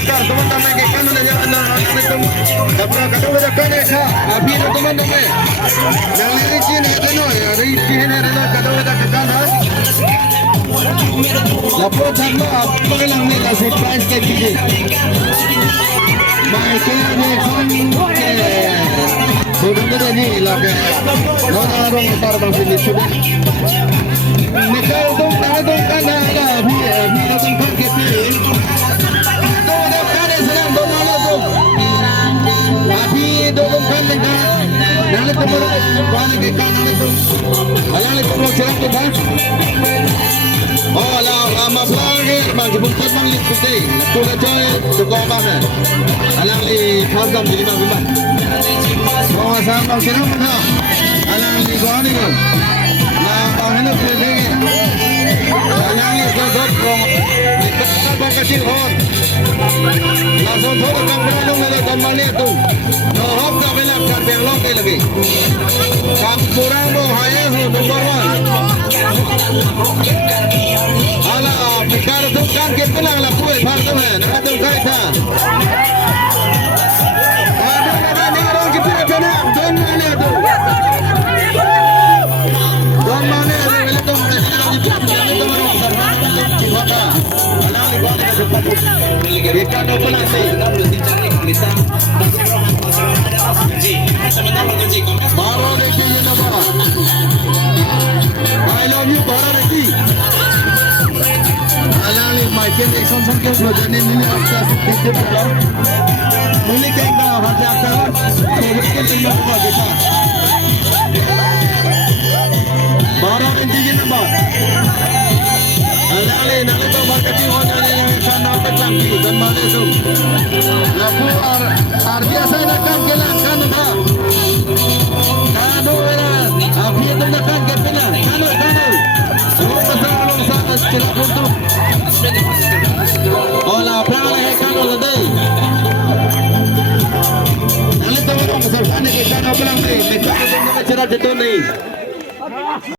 ekar teman-teman ke kanan dan jalan itu dabra kadang ada kan ya api itu teman-teman yang licin itu no ya licin itu kadang ada ke kanan lapor sama apa yang ni lah surprise ke kita maiknya ni kan sudah ni lah ke orang besar bangsa ni sudah nikah tu kan ada api itu kan kita Nale como cuando que kanan itu. Ayan ito mo sila ko ba? Oh, ala mablagi magbuntot mang lit today. Tulad joy to go ba na. Alang li khazam di ba ba. Mo sama sila mo na. Alang li ko ani ko. Na pahanap ko lagi. Alang li ko dot ko. Ikot ba kasi hon. Langsung thodi kang brano na kamali ito. No hop na bilang kan belok lagi. Kurang mo haya ho number 1. Ala pikar tu kan kita lang la puwe phar tu hai na tu kai tha. Ada ni orang kita kena don mane tu. Don mane tu bila tu kita mata. Ala ni gua ni sepat. Kita tu pun asai. Kita Baru lagi ni nama. I love you, baru lagi. Alang ni Michael Jackson sampai berada ni apa kita berada. Muli kita hati akal. Kita tinggal apa kita. Baru lagi ni nama. Alang ni nak tu berkati orang yang sana apa lagi dan mana tu. Lapu biasa nak kan kelas kan apa. Kano era, api itu nak kan kepala. Kano. Semua pasal orang sana sekitar pun. Olah, perangai hai kano ledai. Nanti tu orang pasal sana kita nak pelang ni. Mereka tu nak cerita tu ni.